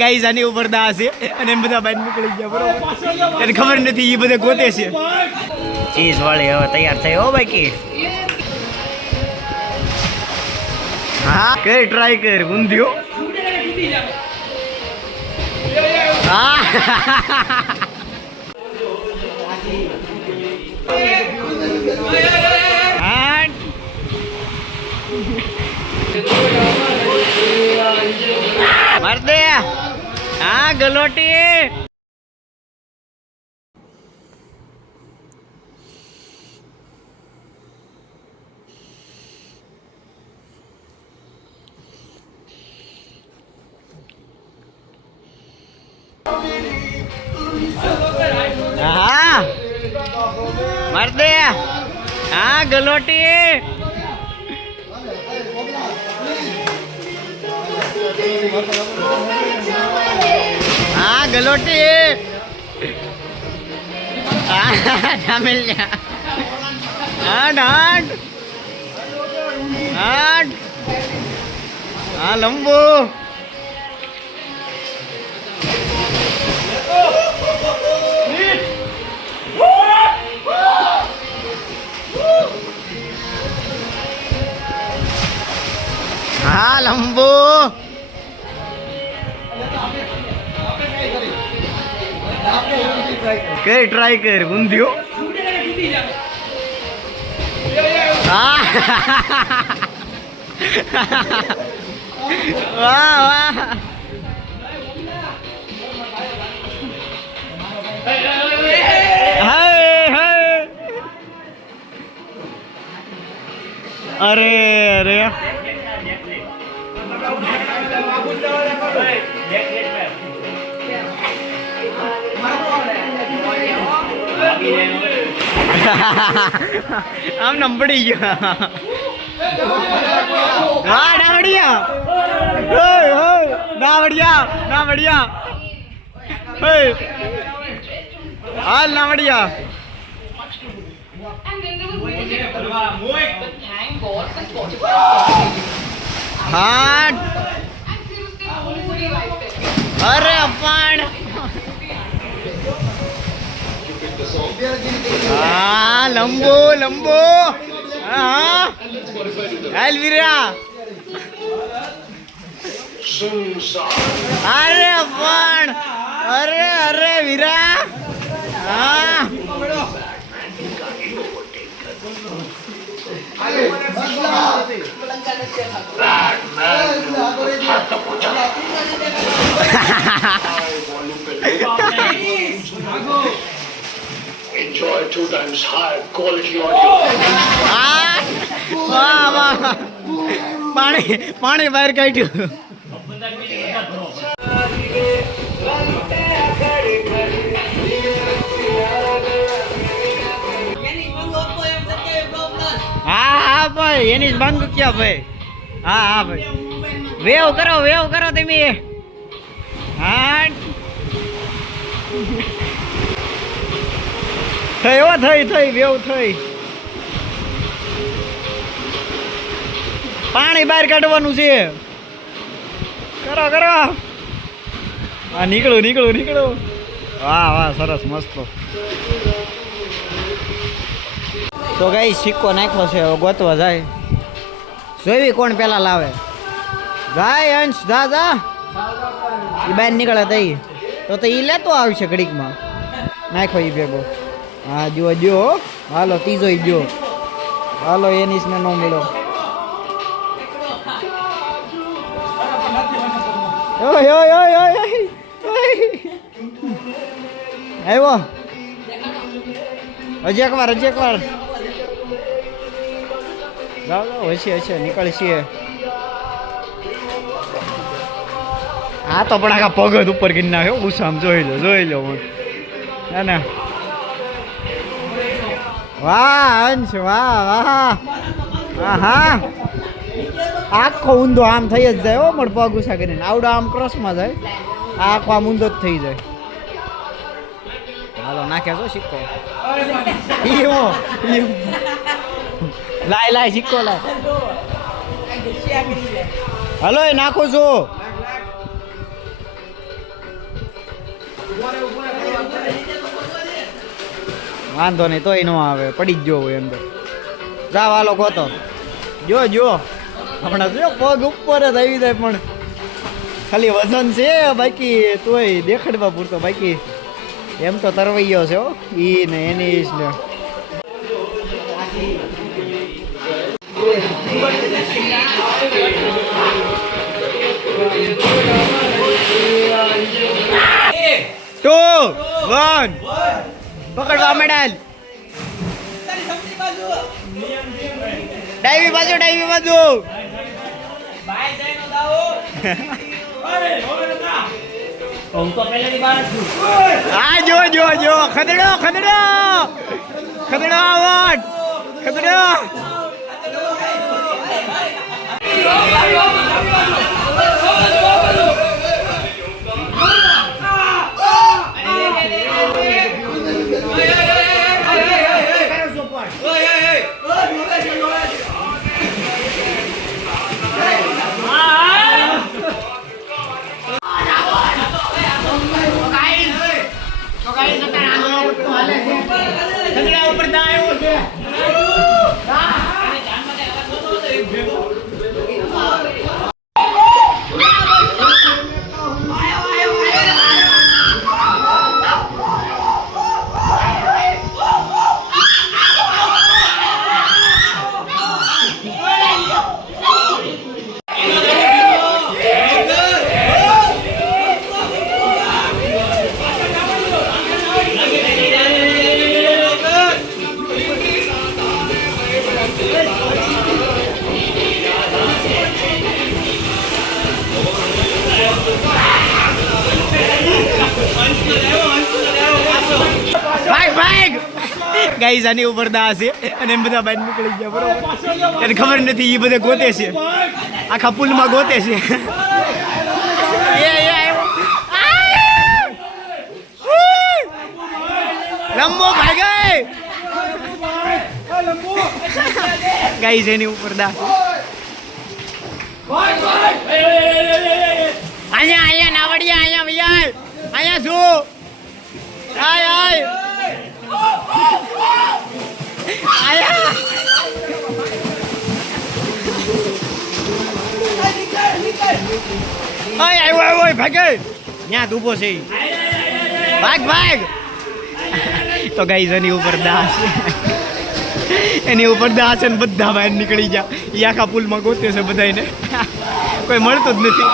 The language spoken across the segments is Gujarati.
ગાઈસ આની ઉપર દા છે અને એમ બધા બહાર નીકળી ગયા બરોબર એને ખબર નથી એ બધા ગોતે છે ચીઝ વાળી હવે તૈયાર થઈ હો બાકી હા કર ટ્રાય કર ઊંધિયો હા માર દે હા ગલોટી હા માર દે હા ગલોટી હા ગલોટી હા જામેલિયા હા ડાંડ હા હા લંબુ હા લંબુ કર ટ્રાય કર ઊંધિયો હા વાહ વાહ અરે અરે આમ નંબડી ગયો હા ડાવડિયા ડાવડિયા ડાવડિયા હાલ નાવડિયા હા અરે પણ હા લંબો લંબો હા હાલ વીરા અરે પણ અરે અરે વીરા હા Enjoy 2 times higher quality audio. વાહ વાહ પાણી પાણી બહાર કાઢ્યું હા હા ભાઈ એની જ માંગ ક્યાં ભાઈ હા હા ભાઈ વેવ કરો તમે હા થઈ વેવ થઈ પાણી બહાર કાઢવાનું છે કરો હા નીકળો વાહ વાહ સરસ મસ્ત તો ગઈ સિક્કો નાખ્યો છે ગોતવા જાય જોઈવી કોણ પેલા લાવે જાય અંશ જા એ બહાર નીકળે તઈ તો એ લેતો આવશે ઘડીકમાં નાખો એ ભેગો હા જો હાલો ત્રીજો જો હાલો એની ને નો મળ્યો આવ્યો હજી એક વાર જાઓ હશે નીકળશે હા તો પણ આખા પગ જ ઉપર કરી નાખ્યો ઉસામ જોઈ લો ના ના વાહ અંશ વાહ હા આખો ઊંધો આમ થઈ જ જાય હો મળ પગ ઉષા કરીને આવડો આમ ક્રોસમાં જાય આખો આમ ઊંધો જ થઈ જાય હાલો નાખ્યા છો સિક્કો લાય સિક્કો લાય હાલો એ નાખો છો વાંધો નહીં તોય ન આવે, પડી જ ગયો હોય અંદર. જાવ હાલો ગોતો. જો હમણાં જો પગ ઉપર જ આવી જાય, પણ ખાલી વજન છે બાકી તોય દેખાડવા પૂરતો, બાકી એમ તો તરવૈયો છે હો ઈ ને એની જ ને. ટુ વન પકડવા મેડલ. ડાઈવી બાજુ હા જો ખદડો આવટ ખદડો. ગાઈસ આની ઉપર દા છે અને એમ બધા બહાર નીકળી ગયા, બરોબર? એને ખબર નથી, એ બધા ગોતે છે, આખા પુલમાં ગોતે છે. લંબો ભાઈ ગાઈસ એની ઉપર દા. અહીંયા નાવડિયા, અહીંયા વિયાય, અહીંયા શું ત્યાં ઊભો છે, ભાગ. તો ગાઈસ એની ઉપર દાસ છે ને બધા બહાર નીકળી ગયા. એ આખા પુલમાં ગોતે છે બધાને, કોઈ મળતું જ નથી.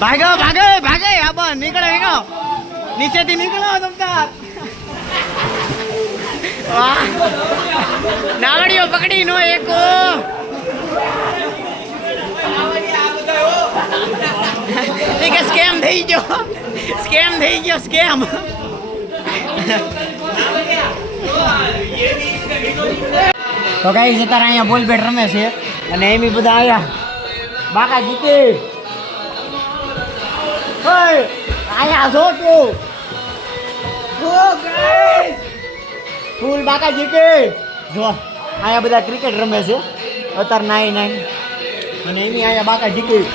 ભાગે આબા નીકળો નીચેથી નીકળો તમતા. નાવડીઓ પકડી નો એકો. સ્કેમ થઈ ગયો. તો ગાઈસ અત્યારે અહીંયા બોલ બેટ રમે છે અને એમ બધા આયા બાકા જીતી. આયા છો તું ફૂલ બાકા જીતી. જો અહીંયા બધા ક્રિકેટ રમે છે અત્યારે 9 અને એની અહીંયા બાકા જીતી.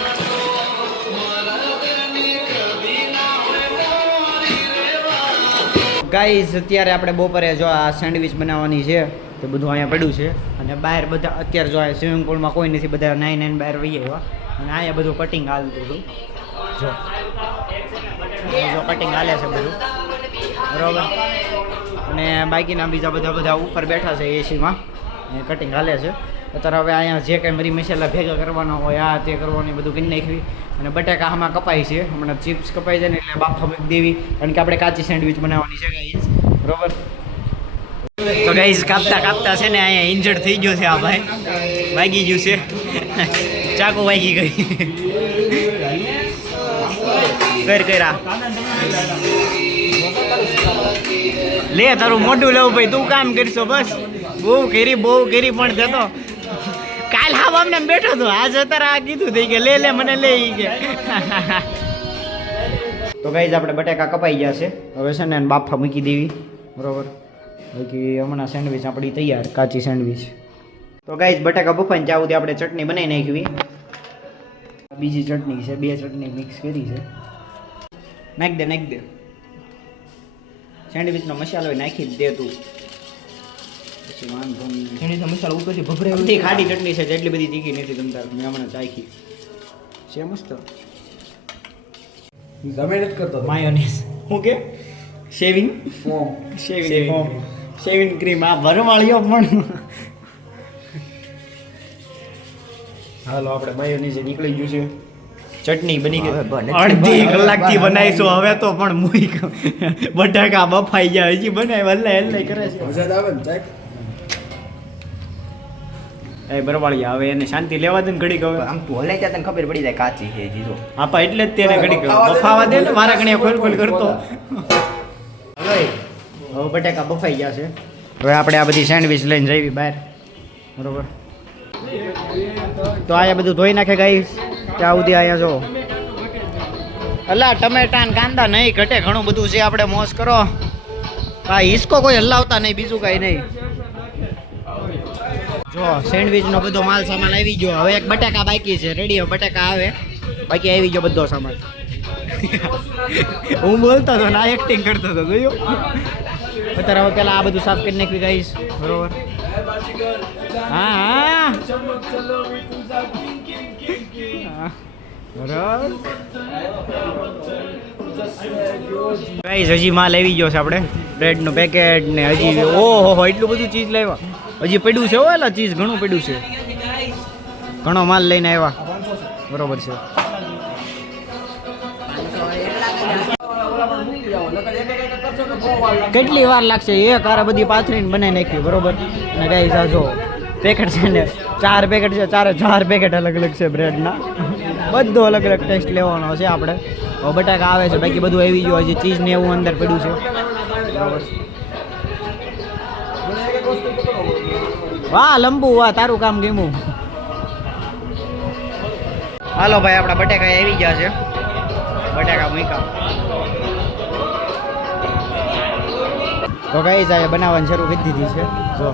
ગાઈસ અત્યારે આપણે બપોરે જો આ સેન્ડવિચ બનાવવાની છે તો બધું અહીંયા પડ્યું છે અને બહાર બધા અત્યારે જો આ સ્વિમિંગ પુલમાં કોઈ નથી, બધા 9 બહાર વહી આવ્યા અને અહીંયા બધું કટિંગ હાલતું હતું. જો કટિંગ હાલે છે બધું, બરાબર? અને બાકીના બીજા બધા ઉપર બેઠા છે એસીમાં કટિંગ હાલે છે. અત્યારે હવે અહીંયા જે કંઈ મરી મસાલા ભેગા કરવાના હોય આ તે કરવાની બધું કરી નાખવી. અને બટાકા આમાં કપાય છે, હમણાં ચિપ્સ કપાઈ જાય ને એટલે બાફા મૂકી દેવી, કારણ કે આપણે કાચી સેન્ડવિચ બનાવવાની છે ગાઈસ, બરોબર? તો ગાઈસ કાપતા છે ને અહીંયા ઇન્જર્ડ થઈ ગયો છે આ ભાઈ, વાગી ગયું છે, ચાકુ વાગી ગઈ. કર્યા લે તારું મોઢું લેવું ભાઈ, તું કામ કરશો બસ. બહુ કરી પણ જતો કાલ હા અમને બેઠો હતો, આજ અત્યારે આ કીધું થઈ કે લે મને લે ઈ કે. તો ગાઈસ આપણે બટાકા કપાઈ ગયા છે, હવે છે ને બાફા મૂકી દેવી, બરોબર? બાકી હમણાં સેન્ડવિચ આપણી તૈયાર, કાચી સેન્ડવિચ. તો ગાઈસ બટાકા બફાઈને ત્યાં સુધી આપણે ચટણી બનાવી નાખવી. બીજી ચટણી છે, 2 ચટણી મિક્સ કરી છે. નાખ દે સેન્ડવિચનો મસાલો નાખી જ દે તું. પછી વાંધો નહીં. ઝીણીનો મસાલો ઉપરથી ભભરે બધી ખાટી ચટણી છે જેટલી બધી તીખી નથી તમતાર મેં હમણાં ચાખી છે મસ્ત ગમે નથી કરતો માયોનીઝ હું કે શેવિંગ શેવિંગ ક્રીમ આ ભરવાળ્યો પણ હાલો આપણે માયોનીઝ નીકળી ગયું છે ચટણી બની ગઈ અડધી કલાકથી બનાવીશું હવે તો પણ મુઈ બટાકા બફાઈ ગયા હજી બનાવી હલ્લાઈ કરે છે મજા આવે ને ચાક એ બરવાળી હવે એને શાંતિ લેવા દે ને ઘડીક હવે આમ તું હલે ત્યાં તને ખબર પડી જાય કાચી છે જીજો આપા એટલે જ તેને ઘડીક બફાવા દે ને મારા ઘણી ખોલ કરતો હવે બટાકા બફાઈ ગયા છે હવે આપણે આ બધી સેન્ડવિચ લઈને જઈવી બહાર બરોબર તો આયા બધું ધોઈ નાખે ગાઈસ ત્યાં સુધી આયા જો અલા ટમેટા ને કાંદા નહીં ઘટે ઘણું બધું છે આપણે મોજ કરો હા હિસકો કોઈ હલાવતા નહીં બીજું કાંઈ નહીં જો સેન્ડવિચ નો બધો માલ સામાન આવી ગયો હવે એક બટાકા બાકી છે રેડી હવે બટાકા આવે બાકી આવી ગયો બધો સામાન હું બોલતો હતો ના એક્ટિંગ કરતો હતો જોયું અત્યારે હવે પેલા આ બધું સાફ કરી નાખવી ગાઈસ બરોબર હા હા બરાબર ગાઈસ હજી માલ આવી ગયો છે આપણે બ્રેડ નું પેકેટ ને હજી ઓહો એટલું બધું ચીઝ લાવ્યા હજી પડ્યું છે ઓલા ચીઝ ઘણું પડ્યું છે ઘણો માલ લઈને આવ્યા બરોબર છે કેટલી વાર લાગશે એક વાર બધી પાથરીને બનાવી નાખ્યું બરોબર અને ગાઈસ આ જો પેકેટ છે ને 4 પેકેટ છે 4 પેકેટ અલગ અલગ છે બ્રેડના બધો અલગ અલગ ટેસ્ટ લેવાનો છે આપણે હવે બટાકા આવે છે બાકી બધું આવી ગયું હજી ચીઝ ને એવું અંદર પડ્યું છે બરોબર વાહ લંબુ વાહ તારું કામ ગમ્યું હાલો ભાઈ આપણા બટાકા આવી ગયા છે બટાકા મૂક્યા તો કઈ જાય બનાવવાની શરૂ કરી દીધી છે જો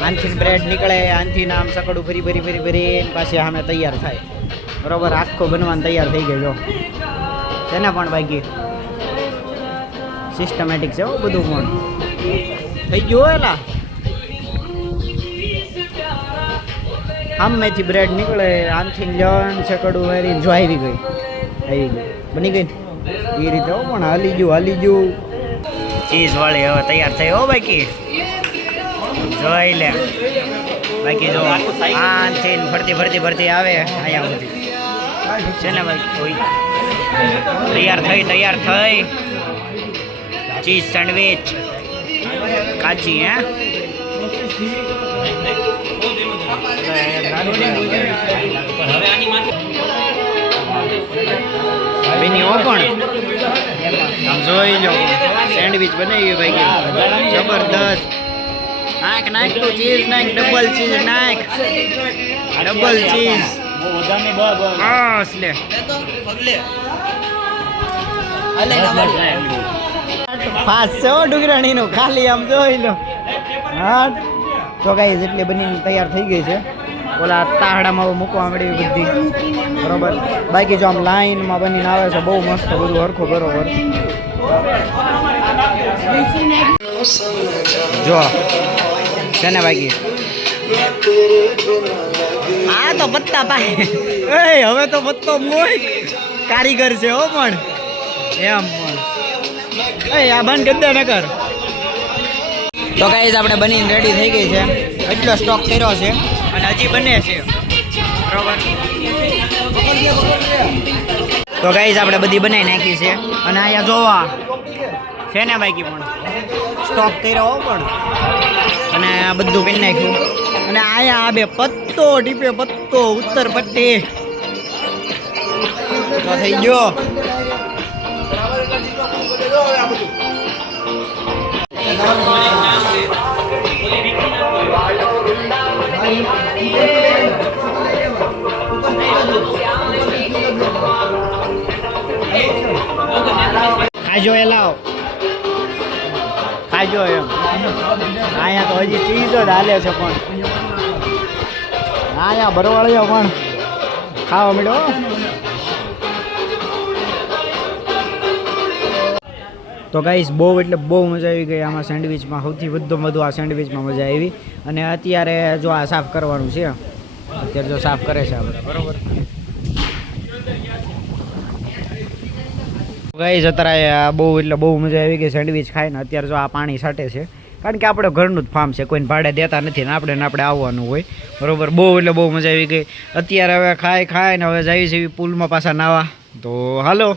આનથી બ્રેડ નીકળે આનથી આમ સકડું ફરી પાછી સામે તૈયાર થાય બરોબર આખો બનવાનું તૈયાર થઈ ગયો જો છે ને પણ બાકી સિસ્ટમેટિક છે બધું પણ થઈ ગયું એલા આમથી બ્રેડ નીકળે આનથી લણ સકડું મારી જો આવી ગઈ બની ગઈ એ રીતે હો પણ હાલી ગયું ચીઝ વાળી હવે તૈયાર થઈ હો બાકી જોઈ લે બાકી જો આનથી ફરતી આવે અહીંયા સુધી છે ને ભાઈ તૈયાર થઈ ચીઝ સેન્ડવિચ કાચી હે બેની ઓપણ આમ જોઈ લો સેન્ડવિચ બનાવી ભાઈ જબરદસ્ત નાખ તો ચીઝ નાખ ડબલ ચીઝ નાખ બસ લે ફાસ છે ડુંગરાણી નું ખાલી આમ જોઈ લો હા તો ગાઈસ એટલે બનીને તૈયાર થઈ ગઈ છે ઓલા તાહડામાં મૂકવા મળી બધી બરોબર બાકી જો આમ લાઈનમાં બનીને આવે છે બહુ મસ્ત બધું હરખું બરોબર જો છે ને બાકી આ તો પત્તા પાય હવે તો પત્તો મોય કારીગર છે હો પણ એમ પણ આ બંધ કરી દે નકર તો ગાઈસ આપણે બનીને રેડી થઈ ગઈ છે એટલો સ્ટોક કર્યો છે અને હજી બને છે બરોબર તો ગાઈસ આપણે બધી બનાવી નાખી છે અને અહીંયા જોવા છે ને બાકી પણ સ્ટોક કર્યો પણ અને આ બધું કરી નાખ્યું અને અહીંયા આ બે પત્તો ટીપે પત્તો ઉત્તર પટ્ટી તો થઈ ગયો ખાજો એ લાવ ખાજો એમ અહીંયા તો હજી ચીઝ જ હાલે છે પણ અહીંયા બરવાળિયો પણ ખાવા મળ્યો તો ગાઈસ બહુ એટલે બહુ મજા આવી ગઈ આમાં સેન્ડવિચમાં. સૌથી વધુ આ સેન્ડવિચમાં મજા આવી. અને અત્યારે જો આ સાફ કરવાનું છે, અત્યારે જો સાફ કરે છે આપણે, બરોબર. ગાઈસ અત્યારે બહુ એટલે બહુ મજા આવી ગઈ સેન્ડવિચ ખાઈને. અત્યારે જો આ પાણી છાંટે છે, કારણ કે આપણે ઘરનું જ ફાર્મ છે, કોઈને ભાડે દેતા નથી ને આપણે આવવાનું હોય, બરોબર. બહુ એટલે બહુ મજા આવી ગઈ. અત્યારે હવે ખાઈને હવે જઈએ છીએ પુલમાં પાછા નાવા. તો હાલો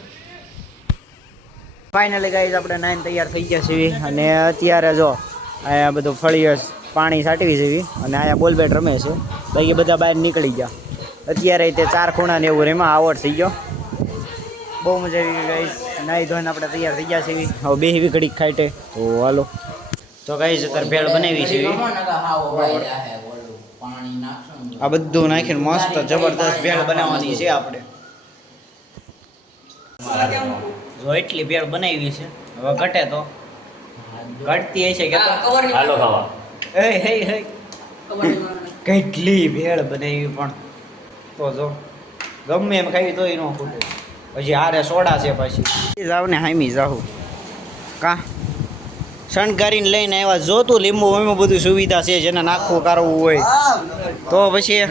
ફાઇનલી ગાઈસ આપણે નાઈને તૈયાર થઈ ગયા છીએ. અને અત્યારે જો અહીંયા બધું ફળીએ પાણી છાંટવી છે અને અહીંયા બોલ બેટ રમે છે. બાકી બધા બહાર નીકળી ગયા. અત્યારે તે 4 ખૂણાને એવું એમાં આવડ થઈ ગયો. બહુ મજા આવી ગઈ ગાઈસ. નાહી ધોઈને આપણે તૈયાર થઈ ગયા છીએ. હવે બેહી ઘડીક ખાઈટે. તો હાલો. તો ગાઈસ અત્યારે ભેળ બનાવી છે. આ બધું નાખીને મસ્ત જબરદસ્ત ભેળ બનાવવાની છે આપણે. જો એટલી ભેળ બનાવી છે, હવે ઘટે તો ઘટતી હશે કે હાલો ખાવા. કેટલી ભેળ બનાવી પણ તો જો ગમે એમ ખાવી તોય ન ખૂટે. પછી હારે સોડા છે, પછી જાવ ને હામી જાઉં કા શણગારીને લઈને આવ્યા. જોતું લીંબુ એમાં બધું સુવિધા છે, જેને નાખવું કારવું હોય તો પછી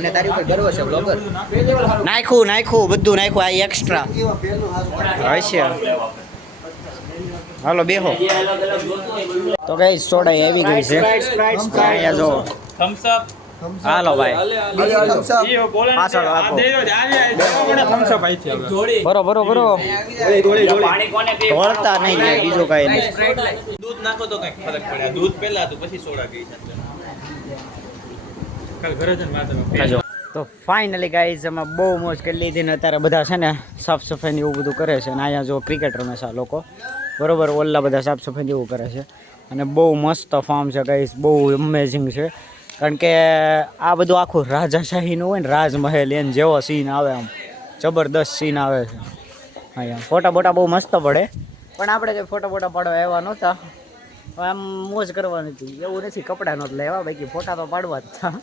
નાખ્યું બધું નાખ્યું. આ એક્સ્ટ્રા હશે. હાલો બેહો. તો કઈ સોડા આવી ગઈ છે અહીંયા જો. હાલો ભાઈ પાછળ આપો. બરો ઢોળતા નહીં જાય બીજું કઈ નહીં. દૂધ નાખો તો કઈ ફરક પડે. દૂધ પહેલા તો પછી સોડા ગઈ છે. તો ફાઇનલી ગાઈઝ અમે બહુ મોજ કરી લીધી ને અત્યારે બધા છે ને સાફ સફાઈ એવું બધું કરે છે. અને અહીંયા જો ક્રિકેટ રમે છે આ લોકો, બરોબર. ઓલા બધા સાફ સફાઈ એવું કરે છે. અને બહુ મસ્ત ફાર્મ છે ગાઈઝ, બહુ અમેઝિંગ છે. કારણ કે આ બધું આખું રાજાશાહીનું હોય ને, રાજમહેલ એને જેવો સીન આવે, આમ જબરદસ્ત સીન આવે છે. અહીંયા ફોટા બોટા બહુ મસ્ત પડે, પણ આપણે જે ફોટા બોટા પાડવા આવ્યા નહોતા, આમ મોજ કરવાની હતી. એવું નથી કપડાં નહોતા લેવા, બાકી ફોટા તો પાડવા જ હતા.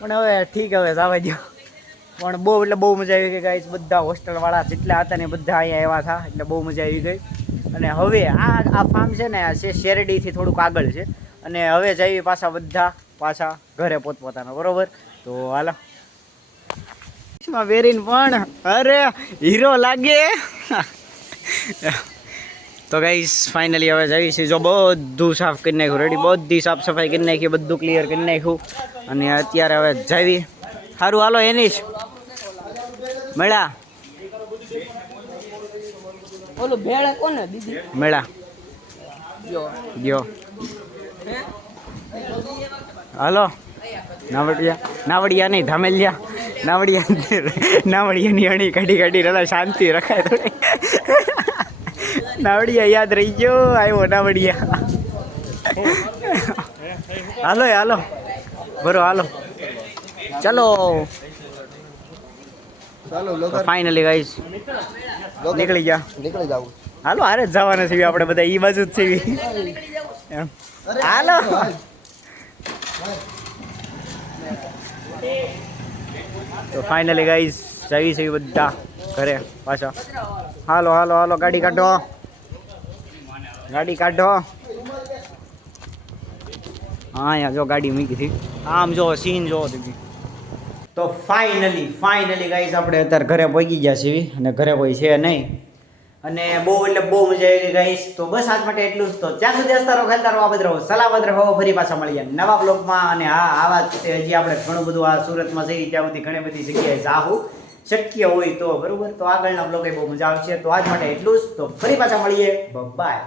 પણ હવે ઠીક, હવે જવા દો. પણ બહુ એટલે બહુ મજા આવી ગઈ ગાઈસ. બધા હોસ્ટેલવાળા જેટલા હતા ને બધા અહીંયા આવ્યા હતા, એટલે બહુ મજા આવી ગઈ. અને હવે આ ફાર્મ છે ને શેરડીથી થોડુંક આગળ છે. અને હવે જઈએ પાછા ઘરે પોતપોતાના, બરોબર. તો હાલો વેરીન પણ અરે હીરો લાગે. તો ગાઈસ ફાઇનલી હવે જઈએ છીએ. જો બધું સાફ કરી નાખ્યું, રેડી, બધી સાફ સફાઈ કરી નાખી, બધું ક્લિયર કરી નાખ્યું. અને અત્યારે હવે જઈએ. સારું હાલો એની જ મેળા ઓલું ભેળ કોને દીદી મેળા ગયો. હાલો નાવડિયા નહીં, ધામેલિયા. નાવડિયાની અણી કાઢી રડા શાંતિ રખાય થોડી. નાવડિયા યાદ રહી ગયો, આવ્યો નાવડિયા. હાલો બરો હાલો ચલો. ફાઇનલી ગાઈસ નીકળી જાવ. હાલો હારે જ જવાના છીએ આપણે બધા, ઈ બાજુ જ છીએ. હાલો તો ફાઇનલી ગાઈસ જઈએ છીએ બધા ઘરે પાછા. હાલો ગાડી કાઢો. હા યાર જો ગાડી મૂકી હતી, આમ જો સીન જો દીધી. તો ફાઇનલી ગાઈસ આપણે અત્યારે ઘરે પહોંચી ગયા છીએ. અને ઘરે કોઈ છે નહીં. અને બહુ એટલે બહુ મજા આવી ગઈ ગાઈસ. તો બસ આજ માટે એટલું જ. તો ત્યાં સુધી હસતા રહો, ખેલતા રહો, આબાદ રહો, સલામત રહો. ફરી પાછા મળીએ નવા બ્લોગમાં. અને હા આવા હજી આપણે ઘણું બધું આ સુરતમાં જઈએ ત્યાં સુધી ઘણી બધી જગ્યાએ જાહું શક્ય હોય તો, બરોબર. તો આગળના બ્લોગે બહુ મજા આવશે. તો આજ માટે એટલું જ. તો ફરી પાછા મળીએ. બાય.